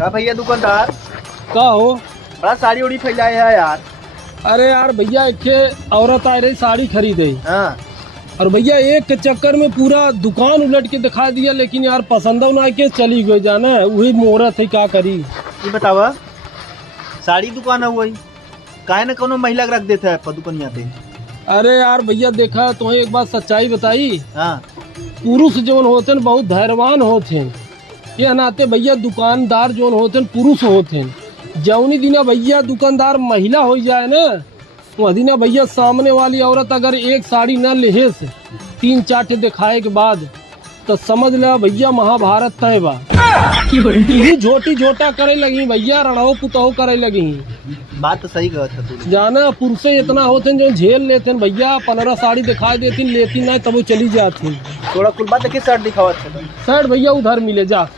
का भैया दुकानदार का हो? बड़ा साड़ी उड़ी फैलाए है यार। अरे यार भैया एक औरत आ रही साड़ी खरीदे हाँ और भैया एक के चक्कर में पूरा दुकान उलट के दिखा दिया, लेकिन यार पसंद ना के चली गई। जाना है वही मोहरत है, क्या करी। ये बतावा साड़ी दुकान है वही काहे न कोनो महिला के रख देता है दुकानिया पे। अरे यार भैया देखा तुम्हें एक बात सच्चाई बताई, हाँ पुरुष जो होते हैं बहुत धैर्यवान होते हैं। ये नाते भैया दुकानदार जो होते हैं पुरुष होते हैं। जौनी दिना भैया दुकानदार महिला हो जाए ना, वह दिना भैया सामने वाली औरत अगर एक साड़ी न लेहे से 3-4 दिखाए के बाद तो समझ ले भैया महाभारत तय बा। झोटी झोटा करे लगी भैया, रणहो पुतहो करे लगी। बात तो सही कहत है तू। जाना पुरुष इतना होते हैं जो झेल लेते हैं भैया, 15 साड़ी दिखाई देती लेती नहीं तब वो चली जाती। थोड़ा कुल बात देखिए शर्ट दिखावत है। शर्ट भैया उधर मिले जा।